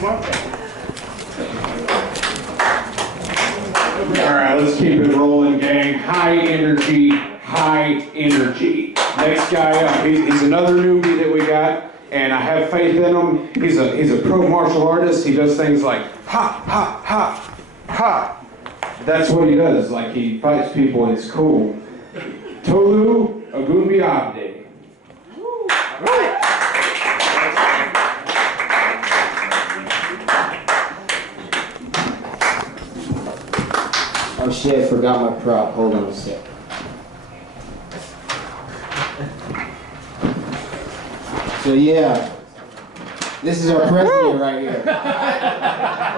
All right, let's keep it rolling, gang. High energy, high energy. Next guy up, he's another newbie that we got, and I have faith in him. He's a pro martial artist. He does things like ha, ha, ha, ha. That's what he does. Like, he fights people, and it's cool. Tolu Agunbiade. Oh shit, I forgot my prop. Hold on a sec. So yeah, this is our president right here.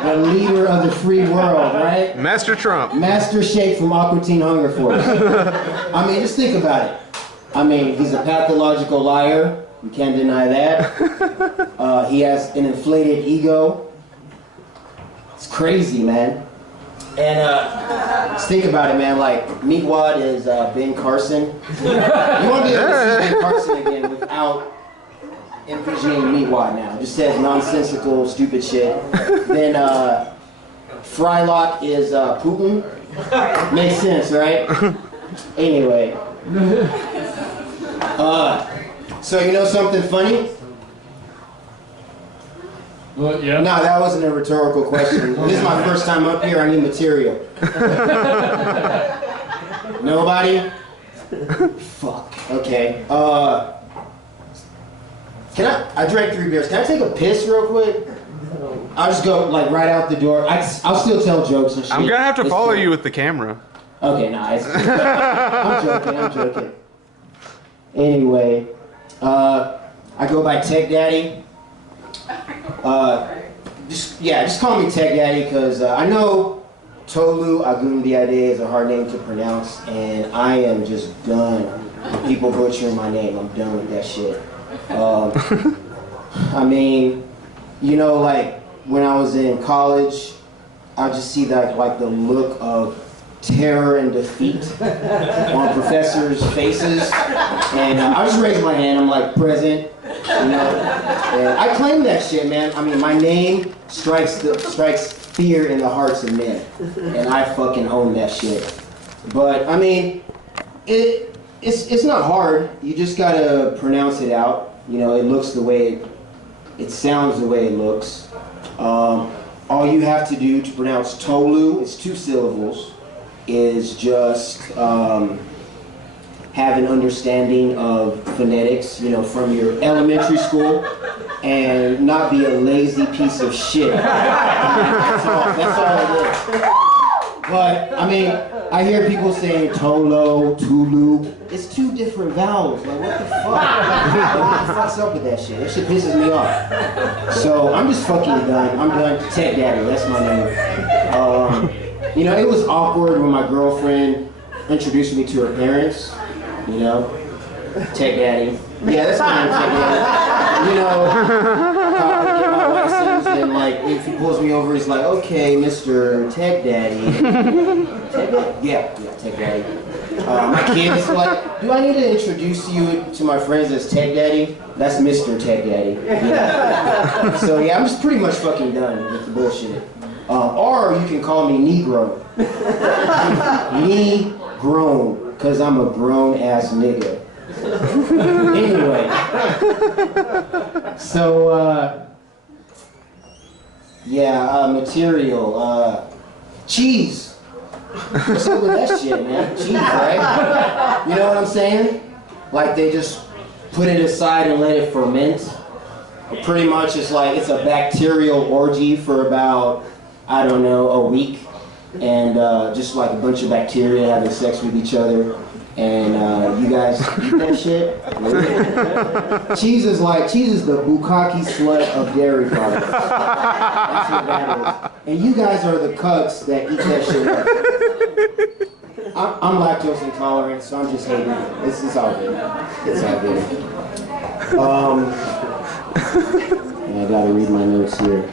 The leader of the free world, right? Master Trump. Master Shake from Aqua Teen Hunger Force. I mean, just think about it. I mean, he's a pathological liar. You can't deny that. He has an inflated ego. It's crazy, man. And just think about it, man. Like, Meatwad is Ben Carson. You want to be able to see Ben Carson again without envisioning Meatwad now. Just says nonsensical, stupid shit. Then Frylock is Putin. Makes sense, right? Anyway. So you know something funny? Well, yeah. No, that wasn't a rhetorical question. This is my first time up here. I need material. Nobody? Fuck. Okay. Can I drank 3 beers. Can I take a piss real quick? I'll just go like right out the door. I'll still tell jokes and shit. I'm gonna have to follow you with the camera. Okay, nice. I'm joking. Anyway, I go by Tech Daddy. Just call me Tech Daddy, because I know Tolu Agunbiade is a hard name to pronounce, and I am just done with people butchering my name. I'm done with that shit. I mean, you know, like when I was in college, I just see that like the look of terror and defeat on professors' faces, and I just raised my hand. I'm like, present. You know, and I claim that shit, man. I mean, my name strikes fear in the hearts of men, and I fucking own that shit. But I mean, it's not hard. You just gotta pronounce it out. You know, it looks the way it sounds the way it looks. All you have to do to pronounce Tolu, it's 2 syllables, is just have an understanding of phonetics, you know, from your elementary school, and not be a lazy piece of shit. That's all it is. But, I mean, I hear people saying Tolo, Tulu. It's 2 different vowels. Like, what the fuck? Like, what the fuck's up with that shit? That shit pisses me off. So, I'm just fucking done. I'm done. Tech Daddy, that's my name. You know, it was awkward when my girlfriend introduced me to her parents. You know, Tech Daddy. Yeah, that's my name, Tech Daddy. You know, I get my license, and like, if he pulls me over, he's like, okay, Mr. Tech Daddy. Tech Daddy? Yeah, Tech Daddy. My kids like, do I need to introduce you to my friends as Tech Daddy? That's Mr. Tech Daddy. Yeah. So yeah, I'm just pretty much fucking done with the bullshit. Or you can call me Negro. Negro, because I'm a grown-ass nigga. Anyway. So, material. Cheese. What's up with that shit, man? Cheese, right? You know what I'm saying? Like they just put it aside and let it ferment. Pretty much it's like it's a bacterial orgy for about, I don't know, a week. And just like a bunch of bacteria having sex with each other. And you guys eat that shit? Cheese is the bukkake slut of dairy products. That's what that is. And you guys are the cucks that eat that shit up. I'm lactose intolerant, so I'm just hating it. It's all good. It's all good. I gotta read my notes here.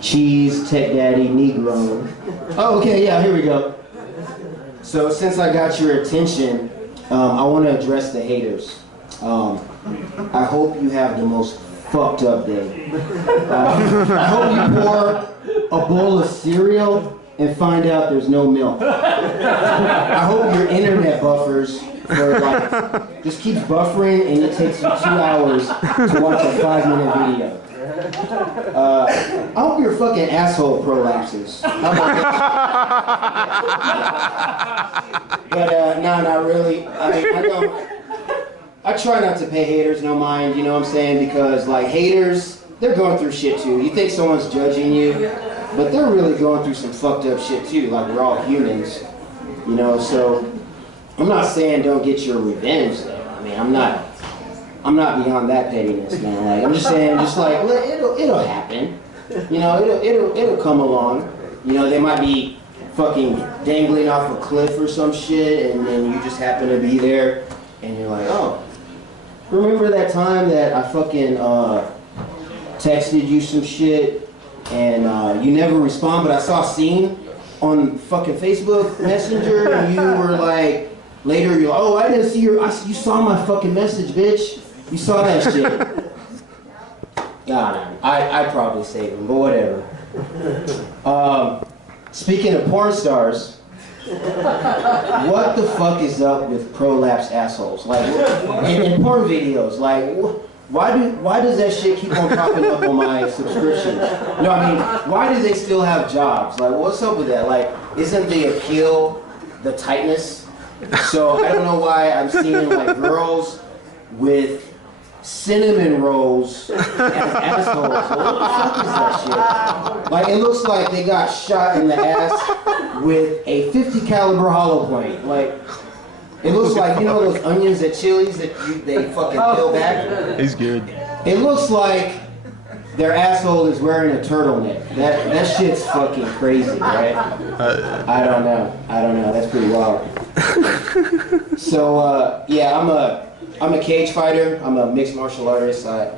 Cheese, Tech Daddy, Negro. Oh, okay, yeah, here we go. So since I got your attention, I want to address the haters. I hope you have the most fucked up day. I hope you pour a bowl of cereal and find out there's no milk. I hope your internet buffers for like, just keeps buffering and it takes you 2 hours to watch a 5-minute video. I hope your fucking asshole prolapses. How about that? But no, not really. I mean, I try not to pay haters no mind, you know what I'm saying? Because like haters, they're going through shit too. You think someone's judging you, but they're really going through some fucked up shit too. Like we're all humans, you know. So I'm not saying don't get your revenge though. I mean, I'm not beyond that pettiness, man. Like I'm just saying, just like it'll happen. You know, it'll come along. You know, they might be fucking dangling off a cliff or some shit, and then you just happen to be there, and you're like, oh, remember that time that I fucking texted you some shit, and you never respond, but I saw a scene on fucking Facebook Messenger, and you were like, later you're like, oh, I didn't see you saw my fucking message, bitch. You saw that shit. Nah, I'd probably save him, but whatever. Speaking of porn stars, what the fuck is up with prolapsed assholes? Like, in porn videos, like, why does that shit keep on popping up on my subscriptions? No, I mean, why do they still have jobs? Like, what's up with that? Like, isn't the appeal the tightness? So I don't know why I'm seeing like girls with cinnamon rolls as assholes. What the fuck is that shit? Like, it looks like they got shot in the ass with a 50 caliber hollow point. Like, it looks like, you know those onions at Chili's that they fucking peel back? He's good. It looks like their asshole is wearing a turtleneck. That shit's fucking crazy, right? I don't know. That's pretty wild. So, yeah, I'm a cage fighter. I'm a mixed martial artist. I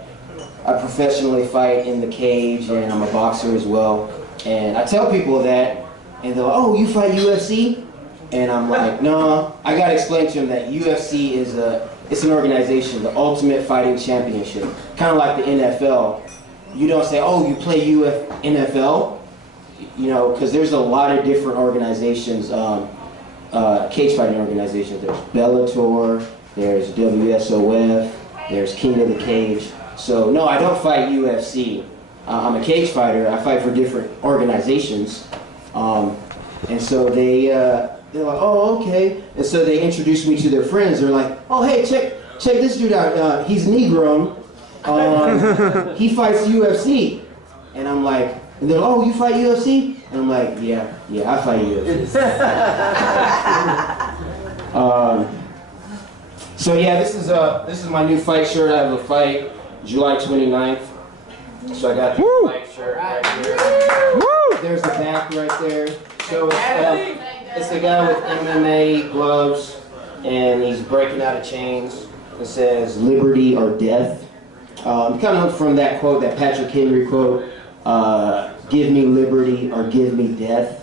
professionally fight in the cage, and I'm a boxer as well. And I tell people that, and they're like, oh, you fight UFC? And I'm like, no. I gotta explain to them that UFC it's an organization, the Ultimate Fighting Championship. Kind of like the NFL. You don't say, oh, you play NFL? You know, because there's a lot of different organizations, cage fighting organizations. There's Bellator, there's WSOF, there's King of the Cage. So no, I don't fight UFC. I'm a cage fighter. I fight for different organizations. And so they're like, oh, okay. And so they introduce me to their friends. They're like, oh, hey, check this dude out. He's Negro. He fights UFC. And I'm like, and they're like, oh, you fight UFC? And I'm like, yeah, I fight UFC. So yeah, this is my new fight shirt. I have a fight July 29th. So I got the fight shirt right here. Woo! There's the back right there. So it's a guy with MMA gloves, and he's breaking out of chains. It says liberty or death. Kind of from that quote, that Patrick Henry quote, give me liberty or give me death.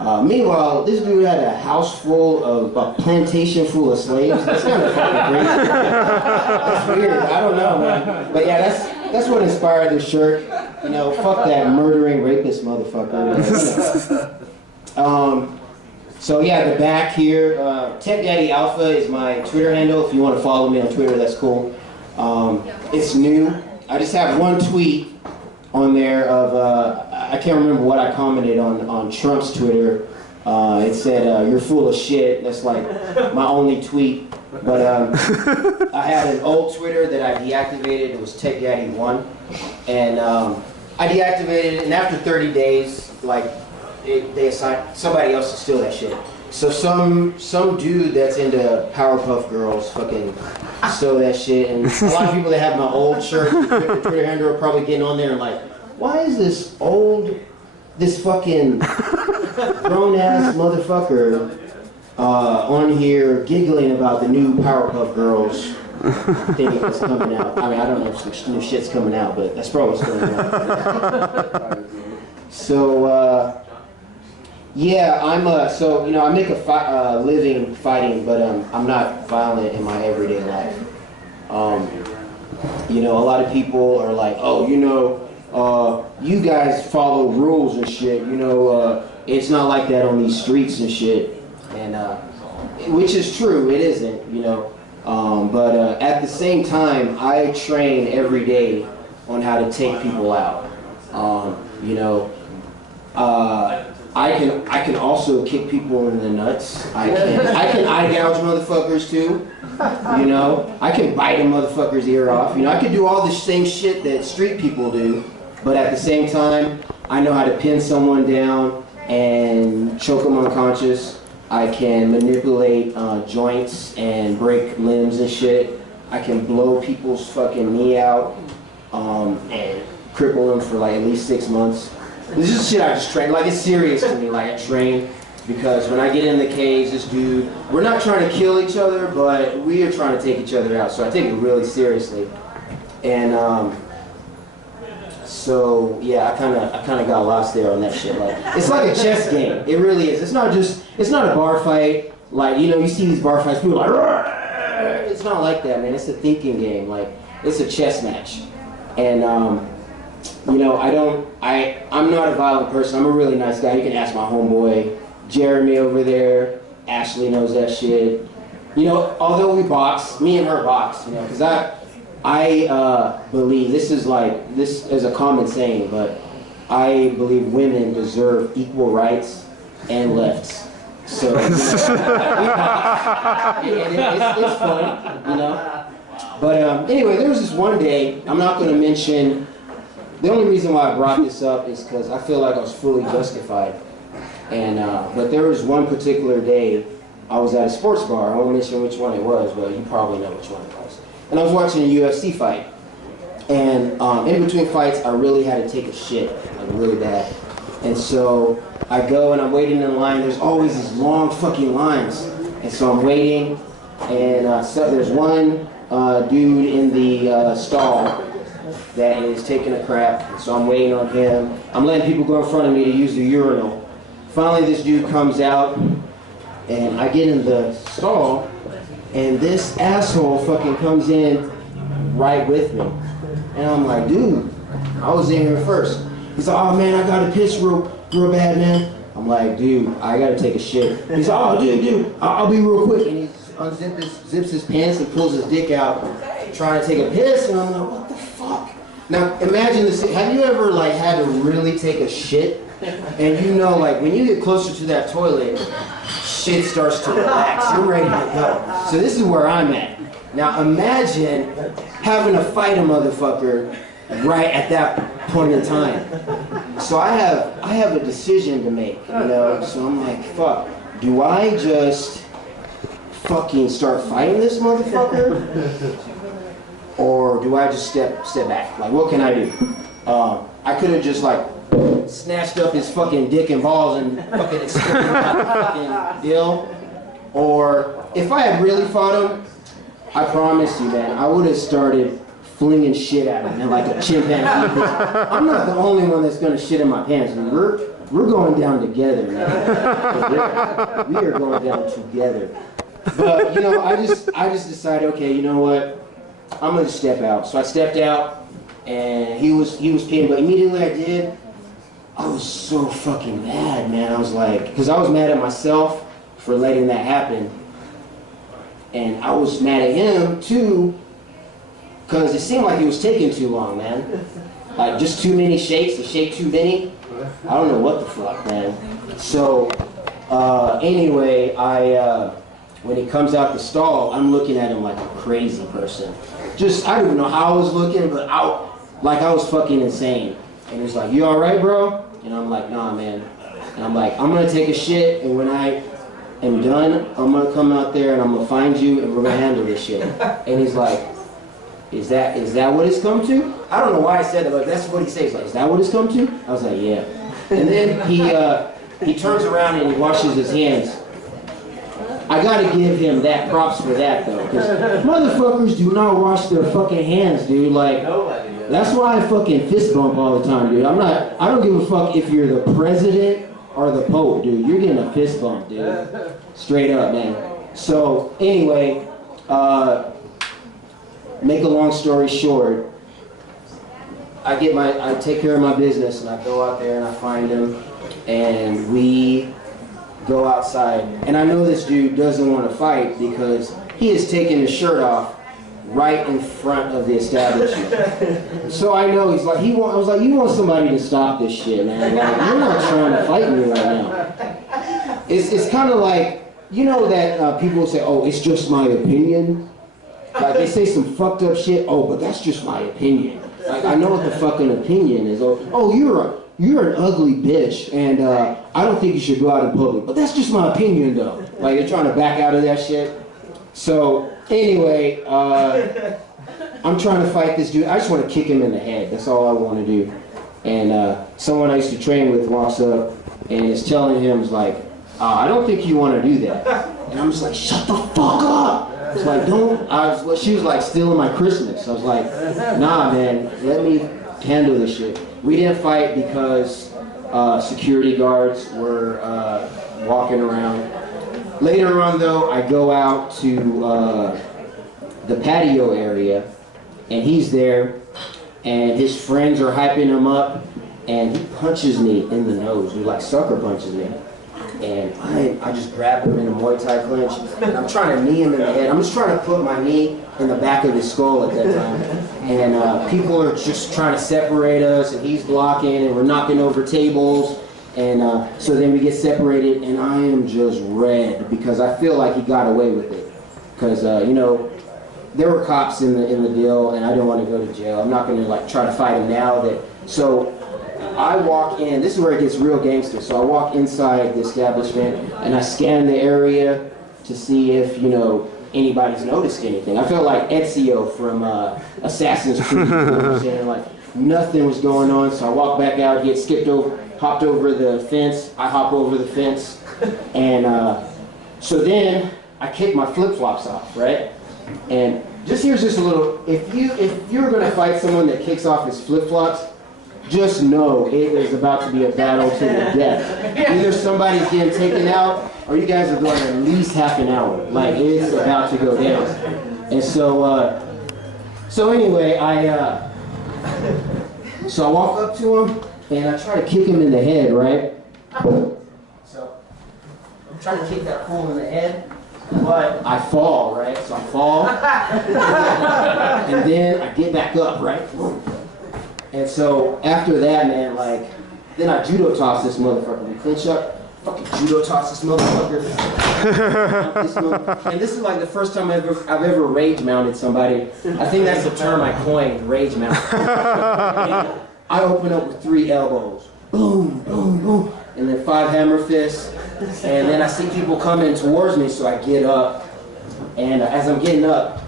Meanwhile, this dude had a house full of, a plantation full of slaves. That's kind of fucking crazy. That's weird. I don't know, man. But yeah, that's what inspired this shirt. You know, fuck that murdering rapist motherfucker. So yeah, the back here, Tech Daddy Alpha is my Twitter handle. If you want to follow me on Twitter, that's cool. It's new. I just have one tweet on there of, I can't remember what I commented on Trump's Twitter. It said, you're full of shit. That's like my only tweet. But I had an old Twitter that I deactivated. It was Tech Daddy 1. And I deactivated it, and after 30 days, like, they assigned somebody else to steal that shit. So some dude that's into Powerpuff Girls fucking stole that shit, and a lot of people that have my old shirt, Twitter handle, are probably getting on there and like, why is this fucking grown ass motherfucker on here giggling about the new Powerpuff Girls thing that's coming out? I mean, I don't know if new shit's coming out, but that's probably what's going on. So. Yeah, I make a living fighting, but I'm not violent in my everyday life. you know, a lot of people are like, oh, you know, you guys follow rules and shit. You know, it's not like that on these streets and shit. And which is true, it isn't, you know. But at the same time, I train every day on how to take people out. You know, I can also kick people in the nuts. I can eye gouge motherfuckers too. You know, I can bite a motherfucker's ear off. You know, I can do all the same shit that street people do, but at the same time, I know how to pin someone down and choke them unconscious. I can manipulate joints and break limbs and shit. I can blow people's fucking knee out and cripple them for like at least 6 months. This is shit I just train. Like, it's serious to me. Like, I train because when I get in the cage, this dude, we're not trying to kill each other, but we are trying to take each other out. So I take it really seriously. And so yeah, I kind of got lost there on that shit. Like, it's like a chess game. It really is. It's not a bar fight. Like, you know, you see these bar fights, people are like, "Rrr." It's not like that, man. It's a thinking game. Like, it's a chess match. And you know, I'm not a violent person. I'm a really nice guy. You can ask my homeboy, Jeremy over there. Ashley knows that shit. You know, although we box, me and her box, you know, because I believe, this is a common saying, but I believe women deserve equal rights and lefts. So, you know, it's fun, you know. But anyway, there was this one day, I'm not going to mention, the only reason why I brought this up is because I feel like I was fully justified. And but there was one particular day, I was at a sports bar. I won't mention which one it was, but you probably know which one it was. And I was watching a UFC fight. And in between fights, I really had to take a shit, like really bad. And so I go and I'm waiting in line. There's always these long fucking lines. And so I'm waiting, and so there's one dude in the stall that is taking a crap. And so I'm waiting on him. I'm letting people go in front of me to use the urinal. Finally, this dude comes out, and I get in the stall, and this asshole fucking comes in right with me. And I'm like, dude, I was in here first. He's like, oh man, I gotta piss real bad, man. I'm like, dude, I gotta take a shit. He's like, oh dude, I'll be real quick. And he zips his pants and pulls his dick out, trying to take a piss. And I'm like, what the fuck? Now imagine this. Have you ever like had to really take a shit? And you know, like when you get closer to that toilet, shit starts to relax. You're ready to go. So this is where I'm at. Now imagine having to fight a motherfucker right at that point in time. So I have a decision to make, you know. So I'm like, fuck. Do I just fucking start fighting this motherfucker, or do I just step back? Like, what can I do? I could have just like snatched up his fucking dick and balls and fucking exploded my fucking deal. Or if I had really fought him, I promise you, man, I would have started flinging shit at him, man, like a chimpanzee. I'm not the only one that's gonna shit in my pants. I mean, we're going down together, man. We are going down together. But you know, I just decided, okay, you know what? I'm gonna step out. So I stepped out, and he was peeing, but immediately I did. I was so fucking mad, man. I was like, because I was mad at myself for letting that happen. And I was mad at him, too, because it seemed like he was taking too long, man. Like, just too many shakes, a shake too many. I don't know what the fuck, man. So, anyway, when he comes out the stall, I'm looking at him like a crazy person. Just, I don't even know how I was looking, but I was fucking insane. And he's like, you all right, bro? And I'm like, nah, man. And I'm like, I'm gonna take a shit, and when I am done, I'm gonna come out there and I'm gonna find you, and we're gonna handle this shit. And he's like, is that what it's come to? I don't know why I said that, but that's what he says. Like, is that what it's come to? I was like, yeah. And then he turns around and he washes his hands. I gotta give him that props for that though, because motherfuckers do not wash their fucking hands, dude. Like, that's why I fucking fist bump all the time, dude. I don't give a fuck if you're the president or the Pope, dude. You're getting a fist bump, dude. Straight up, man. So anyway, make a long story short, I take care of my business and I go out there and I find him and we go outside. And I know this dude doesn't want to fight because he has taken his shirt off right in front of the establishment. So I know he's like, I was like, you want somebody to stop this shit, man. Like, you're not trying to fight me right now. It's kind of like, you know that people say, oh, it's just my opinion. Like they say some fucked up shit, oh, but that's just my opinion. Like I know what the fucking opinion is. Oh, you're an ugly bitch, and I don't think you should go out in public. But that's just my opinion, though. Like they're trying to back out of that shit. So anyway, I'm trying to fight this dude. I just want to kick him in the head. That's all I want to do. And someone I used to train with walks up and is telling him, is like, I don't think you want to do that. And I'm just like, shut the fuck up. It's like, don't. She was like stealing my Christmas. I was like, nah, man, let me handle this shit. We didn't fight because security guards were walking around. Later on, though, I go out to the patio area, and he's there, and his friends are hyping him up, and he punches me in the nose. He like sucker punches me. And I just grabbed him in a Muay Thai clinch, and I'm trying to knee him in the head. I'm just trying to put my knee in the back of his skull at that time. And people are just trying to separate us, and he's blocking, and we're knocking over tables. And so then we get separated, and I am just red because I feel like he got away with it. Because, you know, there were cops in the deal, and I don't want to go to jail. I'm not going to, like, try to fight him now. So I walk in. This is where it gets real gangster. So I walk inside the establishment, and I scan the area to see if, you know, anybody's noticed anything. I felt like Ezio from Assassin's Creed. You know what I'm saying? Like, nothing was going on. So I walk back out. He had hopped over the fence. I hop over the fence. And so then I kick my flip-flops off, right? And here's just a little, if you're going to fight someone that kicks off his flip-flops, just know it is about to be a battle to the death. Either somebody's getting taken out, or you guys are going at least half an hour. Like, it's about to go down. And so anyway, so I walk up to him, and I try to kick him in the head, right? So I'm trying to kick that fool in the head, but I fall, right? So I fall, and then I get back up, right? And so after that, man, like, then I judo toss this motherfucker. We clinch up, fucking judo toss this motherfucker. And this is like the first time I've ever rage mounted somebody. I think that's the term I coined, rage mount. I open up with 3 elbows, boom, boom, boom, and then 5 hammer fists. And then I see people coming towards me, so I get up. And as I'm getting up,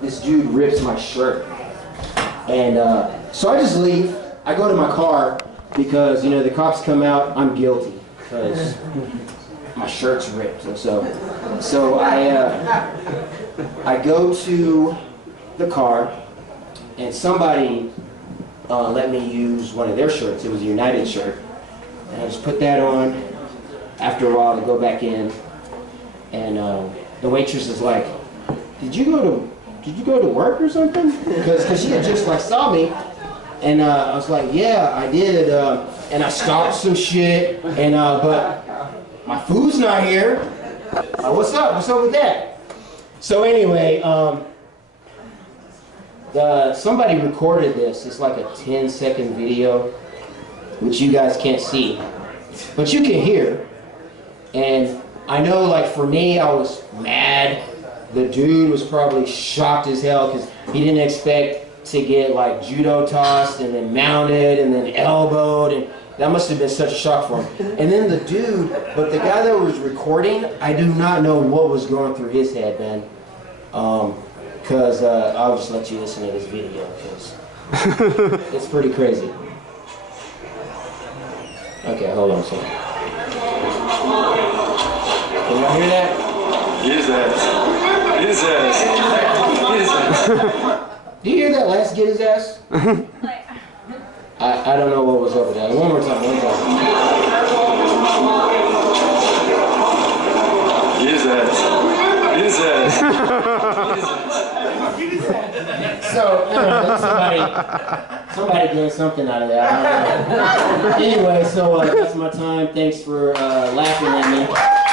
this dude rips my shirt. And so I just leave. I go to my car because, you know, the cops come out. I'm guilty because my shirt's ripped. And so I go to the car, and somebody let me use one of their shirts. It was a United shirt. And I just put that on. After a while, I go back in, and the waitress is like, did you go to work or something? Because she had just like saw me, and I was like, yeah, I did, and I stopped some shit, and but my food's not here. What's up with that? So anyway, somebody recorded this. It's like a 10-second video, which you guys can't see, but you can hear. And I know, like, for me, I was mad. The dude was probably shocked as hell because he didn't expect to get, like, judo tossed and then mounted and then elbowed, and that must have been such a shock for him. And then the guy that was recording, I do not know what was going through his head, man. Because I'll just let you listen to this video because it's pretty crazy. Okay, hold on a second. Can y'all hear that? His ass. His ass. His ass. Do you hear that last get his ass? I don't know what was over there. One more time, His ass. His ass. His ass. Somebody gained something out of that. I don't know. Anyway, so that's my time. Thanks for laughing at me.